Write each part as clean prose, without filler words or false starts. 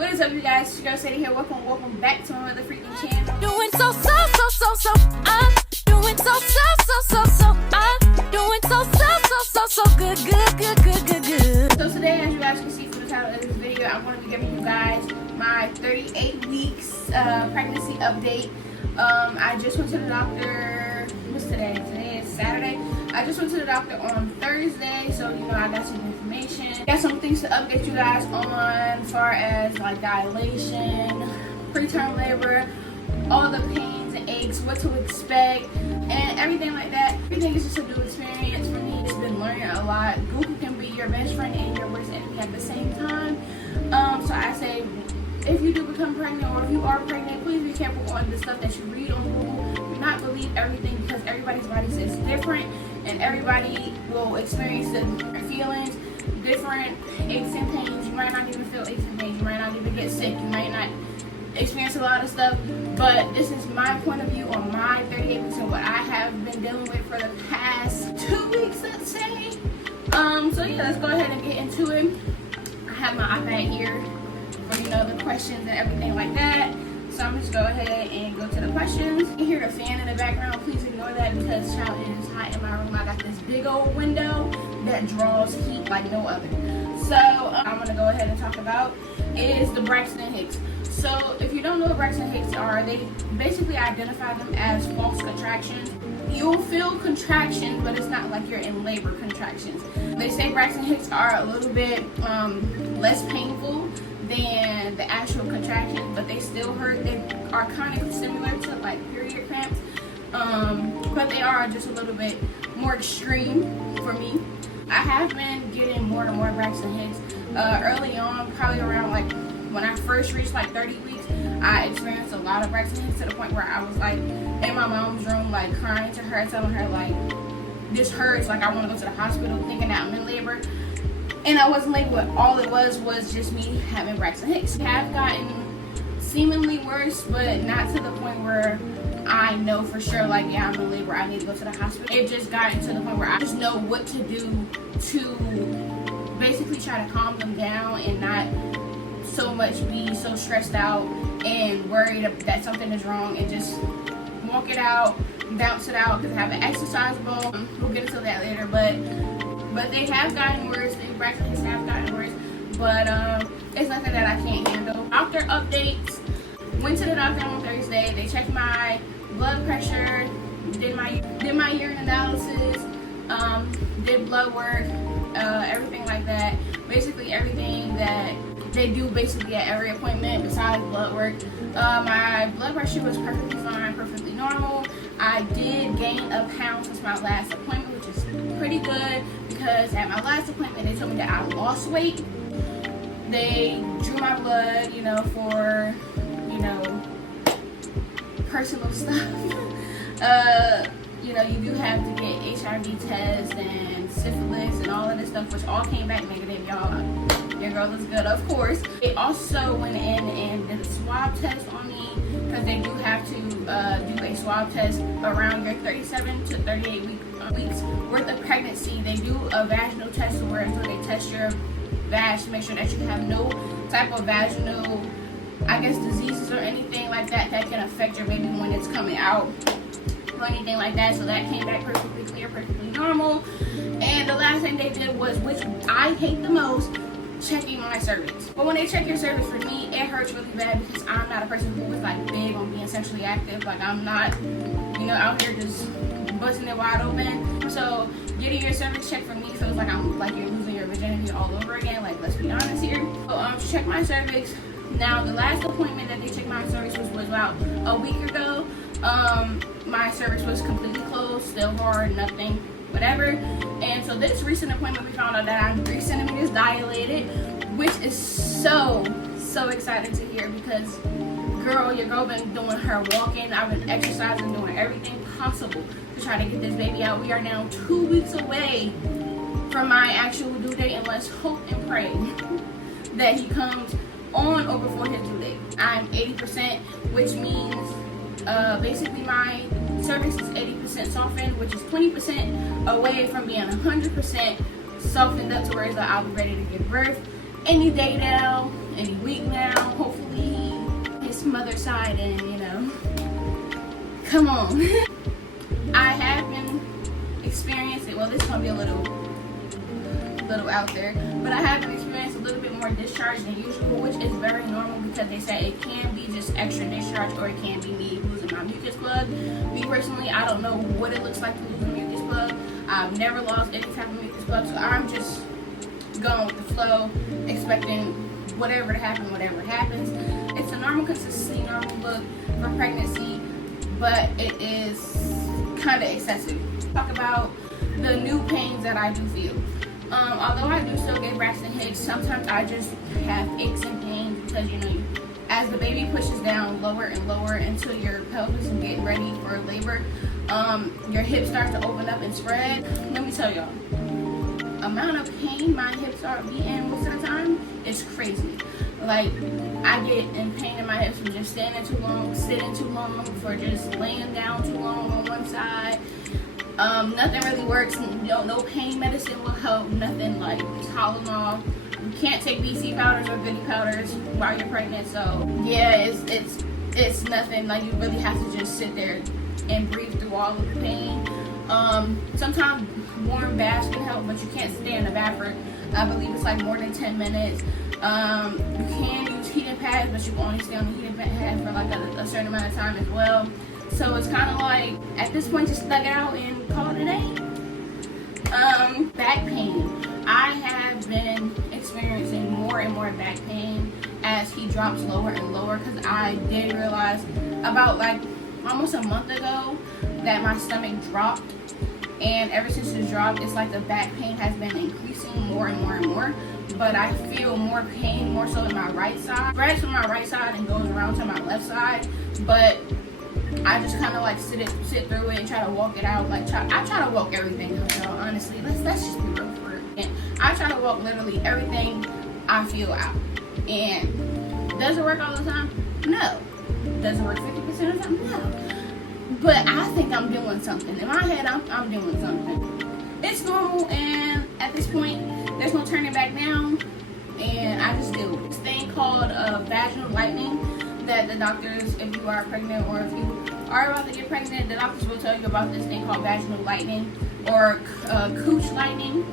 What is up, you guys? It's your girl Sadie here. Welcome back to my mother freaking channel. Doing so. I'm doing so. I'm doing so good. So today, as you guys can see from the title of this video, I'm going to be giving you guys my 38 weeks pregnancy update. I just went to the doctor. What's today? Today is Saturday. I just went to the doctor on Thursday, so I got some information. Got some things to update you guys on as far as like dilation, preterm labor, all the pains and aches, what to expect, and everything like that. Everything is just a new experience for me. It's been learning a lot. Google can be your best friend and your worst enemy at the same time. So I say, if you do become pregnant or if you are pregnant, please be careful on the stuff that you read on Google. Do not believe everything because everybody's body is different and everybody will experience different feelings, different aches and pains. You might not even feel aches and pains. You might not even get sick. You might not experience a lot of stuff. But this is my point of view on my 38 weeks and what I have been dealing with for the past 2 weeks, let's say. So yeah, let's go ahead and get into it. I have my iPad here for the questions and everything like that. So I'm just go ahead and go to the questions. You hear the fan in the background, please ignore that because child, it is hot in my room. I got this big old window that draws heat like no other. So I'm gonna go ahead and talk about is the Braxton Hicks. So if you don't know what Braxton Hicks are, they basically identify them as false contractions. You'll feel contractions, but it's not like you're in labor contractions. They say Braxton Hicks are a little bit less painful than the actual contractions, but they still hurt. They are kind of similar to like period cramps, but they are just a little bit more extreme for me. I have been getting more and more Braxton Hicks. Early on, probably around like when I first reached like 30 weeks, I experienced a lot of Braxton Hicks to the point where I was like in my mom's room, like crying to her, telling her like, this hurts, like I want to go to the hospital, thinking that I'm in labor. And I wasn't labor. All it was just me having Braxton Hicks. I have gotten seemingly worse, but not to the point where I know for sure, like, yeah, I'm in labor, I need to go to the hospital. It just gotten to the point where I just know what to do to basically try to calm them down and not so much be so stressed out and worried that something is wrong, and just walk it out, bounce it out, because I have an exercise ball. We'll get into that later, but they have gotten worse. The Braxton Hicks have gotten worse, but it's nothing that I can't handle. Doctor updates. Went to the doctor on Thursday. They checked my blood pressure, did my urine analysis, did blood work, everything like that. Basically everything that they do basically at every appointment besides blood work. My blood pressure was perfectly fine, perfectly normal. I did gain a pound since my last appointment, which is pretty good because at my last appointment they told me that I lost weight. They drew my blood, for personal stuff. You do have to get HIV tests and syphilis and all of this stuff, which all came back negative, y'all. Your girl is good, of course. They also went in and did a swab test on me because they do have to do a swab test around your 37 to 38 weeks worth of pregnancy. They do a vaginal test where they test your vag to make sure that you have no type of vaginal, diseases or anything like that that can affect your baby when it's coming out or anything like that. So that came back perfectly clear, perfectly normal. And the last thing they did was, which I hate the most, checking my cervix. But when they check your cervix, for me, it hurts really bad because I'm not a person who is like big on being sexually active. Like I'm not, out here just busting it wide open. So getting your cervix checked for me feels like you're losing your virginity all over again. Like, let's be honest here. So check my cervix. Now the last appointment that they checked my cervix was about a week ago. My cervix was completely closed, still hard, nothing, whatever. And so this recent appointment, we found out that I'm 3 centimeters dilated, which is so exciting to hear because your girl been doing her walking, I've been exercising, doing everything possible to try to get this baby out. We are now 2 weeks away from my actual due date, and let's hope and pray that he comes on or before his due date. I'm 80%, which means basically my cervix is 80% softened, which is 20% away from being 100% softened up to where it's like I'll be ready to give birth any day now, any week now. this mother side and, you know, come on. I have been experiencing, well, this is gonna be a little out there, but I have been experiencing a little bit more discharge than usual, which is very normal because they say it can be just extra discharge or it can be me losing my mucus plug. Me personally, I don't know what it looks like to lose a mucus plug. I've never lost any type of mucus plug, so I'm just going with the flow, expecting whatever to happen, whatever happens. It's a normal consistency, normal look for pregnancy, but it is kind of excessive. Talk about the new pains that I do feel. Although I do still get Braxton Hicks, sometimes I just have aches and pains because, you know, as the baby pushes down lower and lower into your pelvis and getting ready for labor, your hips start to open up and spread. Let me tell y'all, amount of pain my hips are being most of the time is crazy. Like, I get in pain in my hips from just standing too long, sitting too long, for just laying down too long on one side. Nothing really works. No pain medicine will help. Nothing like Tylenol. You can't take BC powders or goody powders while you're pregnant. So yeah, it's nothing. Like, you really have to just sit there and breathe through all of the pain. Sometimes warm baths can help, but you can't stay in the bath for, I believe it's like more than 10 minutes. You can use heating pads, but you can only stay on the heating pad for like a certain amount of time as well. So it's kind of like, at this point, just thug it out and call it a day. Back pain. I have been experiencing more and more back pain as he drops lower and lower, because I did realize about like almost a month ago that my stomach dropped, and ever since it dropped, it's like the back pain has been increasing more and more and more. But I feel more pain more so in my right side. It spreads from my right side and goes around to my left side, but I just kind of like sit through it and try to walk it out. Like, I try to walk everything out, y'all. Honestly, let's just be real for it. And I try to walk literally everything I feel out. And does it work all the time? No. Does it work 50% of the time? No. But I think I'm doing something. In my head, I'm doing something. It's normal, and at this point, there's no turning back now. And I just do this thing called vaginal lightning. That the doctors, if you are pregnant or if you are about to get pregnant, the doctors will tell you about this thing called vaginal lightning or cooch lightning.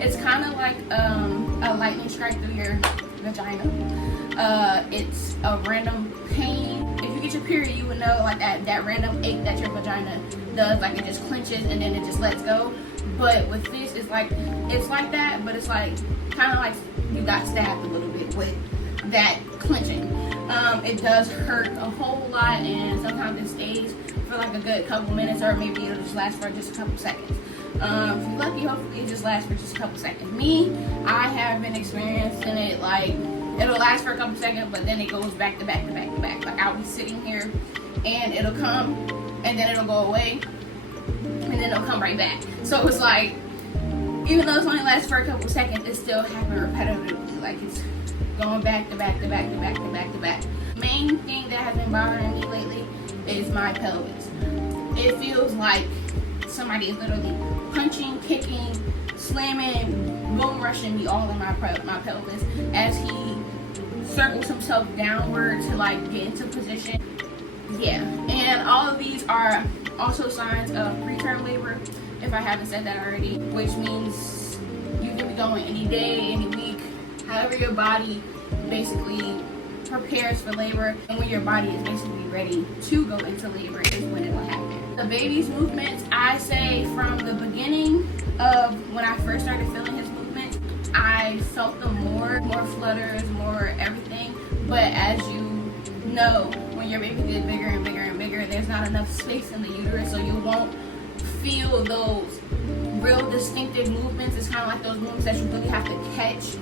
It's kind of like a lightning strike through your vagina. It's a random pain. If you get your period, you would know like that random ache that your vagina does. Like, it just clenches and then it just lets go. But with this, it's like that, but it's like kind of like you got stabbed a little bit with that clenching. It does hurt a whole lot, and sometimes it stays for like a good couple minutes, or maybe it'll just last for just a couple seconds. If you're lucky, hopefully it just lasts for just a couple seconds. Me, I have been experiencing it like it'll last for a couple seconds, but then it goes back to back to back to back. Like, I'll be sitting here and it'll come and then it'll go away and then it'll come right back. So it's like, even though it's only lasts for a couple seconds, it's still happening repetitively. Like, it's going back to back to back to back to back to back. Main thing that has been bothering me lately is my pelvis. It feels like somebody is literally punching, kicking, slamming, bone rushing me all in my pelvis as he circles himself downward to like get into position. Yeah, and all of these are also signs of preterm labor, if I haven't said that already, which means you can be going any day, any week, however your body basically prepares for labor. And when your body is basically ready to go into labor is when it will happen. The baby's movements, I say from the beginning of when I first started feeling his movements, I felt them more flutters, more everything. But as you know, when your baby gets bigger and bigger and bigger, there's not enough space in the uterus, so you won't feel those real distinctive movements. It's kind of like those movements that you really have to catch.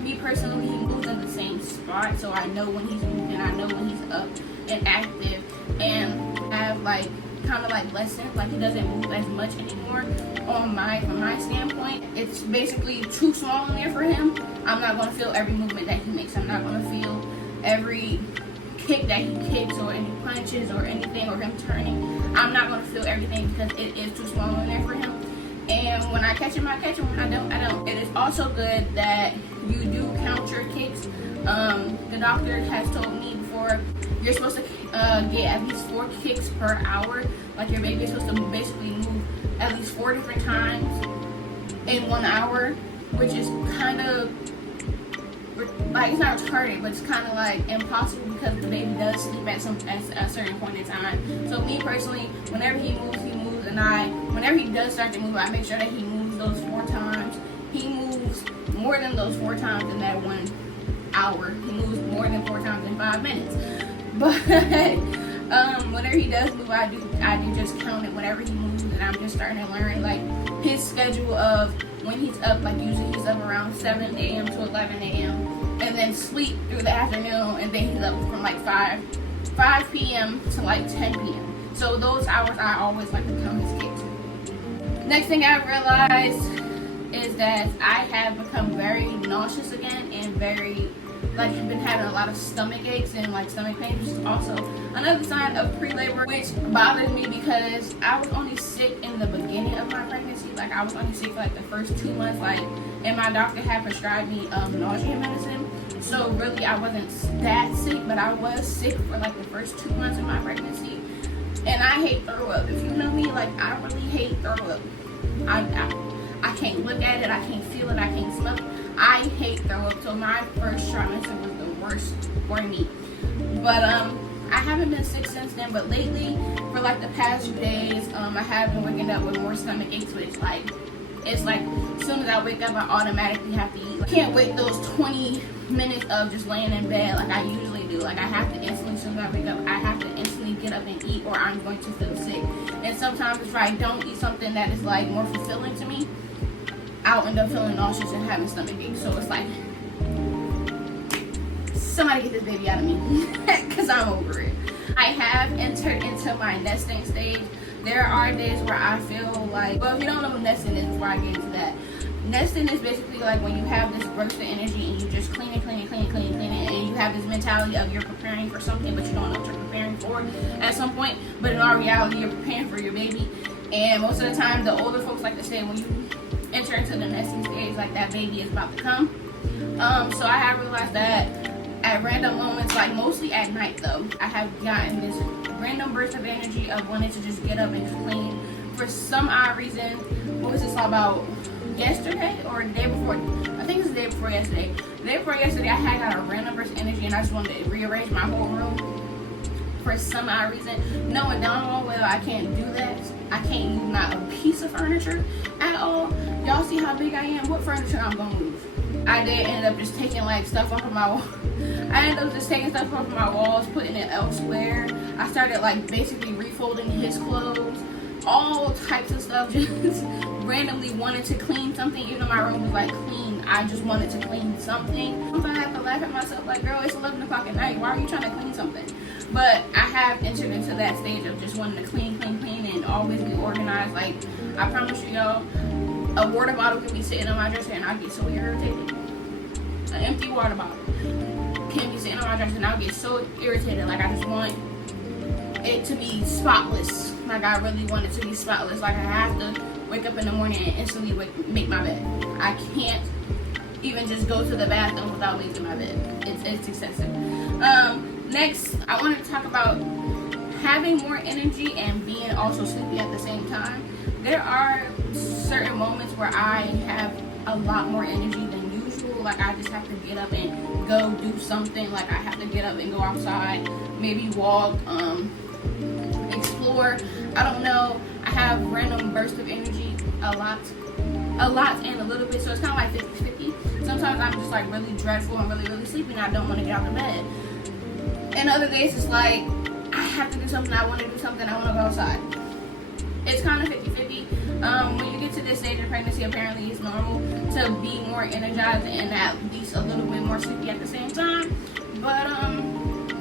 Me personally, he moves in the same spot, so I know when he's moving, I know when he's up and active, and I have like kind of like lessons, like he doesn't move as much anymore from my standpoint. It's basically too small in there for him. I'm not going to feel every movement that he makes. I'm not going to feel every kick that he kicks or any punches or anything or him turning. I'm not going to feel everything because it is too small in there for him. And when I catch him, I catch him. When I don't. It is also good that you do count your kicks. The doctor has told me before, you're supposed to get at least 4 kicks per hour. Like your baby is supposed to basically move at least 4 different times in 1 hour, which is kind of like, it's not retarded, but it's kind of like impossible because the baby does sleep at a certain point in time. So me personally, whenever he moves, and whenever he does start to move, I make sure that he moves those 4 times. He moves more than those 4 times in that 1 hour. He moves more than 4 times in 5 minutes. But whenever he does move, I do just count it whenever he moves, and I'm just starting to learn like his schedule of when he's up. Like usually he's up around 7 a.m. to 11 a.m. and then sleep through the afternoon, and then he's up from like 5 p.m. to like 10 p.m. So those hours I always like to count his kicks. Next thing I realized is that I have become very nauseous again, and very like I've been having a lot of stomach aches and like stomach pain, which is also another sign of pre-labor, which bothered me because I was only sick in the beginning of my pregnancy. Like I was only sick for like the first 2 months, like, and my doctor had prescribed me nausea medicine. So really I wasn't that sick, but I was sick for like the first 2 months of my pregnancy. And I hate throw up. If you know me, like I really hate throw up. I can't look at it, I can't feel it, I can't smell it. I hate throw up. So my first trimester was the worst for me. But I haven't been sick since then, but lately, for like the past few days, I have been waking up with more stomach aches, which it's like as soon as I wake up, I automatically have to eat. I can't wait those 20 minutes of just laying in bed like I usually do. Like I have to instantly, as soon as I wake up, I have to instantly get up and eat, or I'm going to feel sick. And sometimes if I don't eat something that is like more fulfilling to me, I'll end up feeling nauseous and having stomach aches. So it's like, somebody get this baby out of me because I'm over it. I have entered into my nesting stage. There are days where I feel like, well, if you don't know what nesting is, before I get into that, nesting is basically like when you have this burst of energy and you just clean it, and you have this mentality of you're preparing for something, but you don't know what you're preparing for at some point. But in all reality, you're preparing for your baby. And most of the time, the older folks like to say when you enter into the nesting stage, like that baby is about to come. So I have realized that at random moments, like mostly at night though, I have gotten this random burst of energy of wanting to just get up and clean. For some odd reason, what was this all about? Yesterday or the day before? I think it's the day before yesterday. The day before yesterday, I had got a random burst of energy and I just wanted to rearrange my whole room. For some odd reason, knowing down well I can't do that. I can't move not a piece of furniture at all. Y'all see how big I am? What furniture I'm gonna move? I did end up just taking like stuff off of my wall. I ended up just taking stuff off of my walls, putting it elsewhere. I started like basically refolding his clothes, all types of stuff, just randomly wanted to clean something. Even though my room was like clean, I just wanted to clean something. Sometimes I have to laugh at myself like, girl, it's 11 o'clock at night. Why are you trying to clean something? But I have entered into that stage of just wanting to clean, and always be organized. Like, I promise you, y'all, a water bottle can be sitting on my dresser and I'll get so irritated. An empty water bottle can be sitting on my dresser and I'll get so irritated. Like, I just want it to be spotless. Like, I really want it to be spotless. Like, I have to wake up in the morning and instantly make my bed. I can't even just go to the bathroom without making my bed. It's excessive. Next, I wanted to talk about having more energy and being also sleepy at the same time. There are certain moments where I have a lot more energy than usual. Like I just have to get up and go do something. Like I have to get up and go outside, maybe walk, explore. I don't know. I have random bursts of energy, a lot and a little bit. So it's kind of like 50-50. Sometimes I'm just like really dreadful and really sleepy and I don't want to get out of bed. And other days it's like I have to do something, I want to do something, I want to go outside. It's kind of 50-50. When you get to this stage of pregnancy, apparently it's normal to be more energized and at least a little bit more sleepy at the same time. But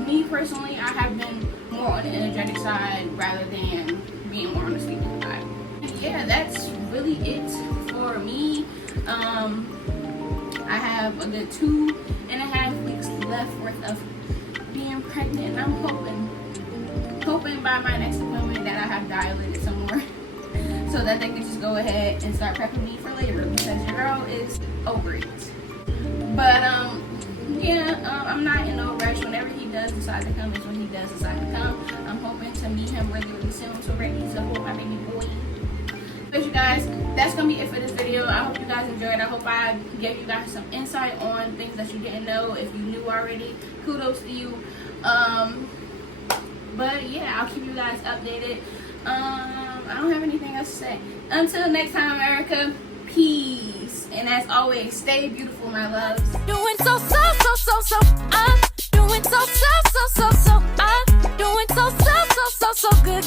me personally, I have been more on the energetic side rather than being more on the sleepy side. Yeah, that's really it for me. I have a good 2.5 weeks left worth of being pregnant, and I'm hoping by my next appointment that I have dilated some more so that they can just go ahead and start prepping me for labor because your girl is over it. But yeah, I'm not in no rush. Whenever he does decide to come is when he does decide to come. I'm hoping to meet him really, really soon. So ready to hold my baby boy. But you guys, that's gonna be it for this video. I hope you guys enjoyed. I hope I gave you guys some insight on things that you didn't know. If you knew already, kudos to you. But yeah, I'll keep you guys updated. I don't have anything else to say. Until next time, America, peace. And as always, stay beautiful, my loves. Doing so. I'm doing so. I'm doing so good.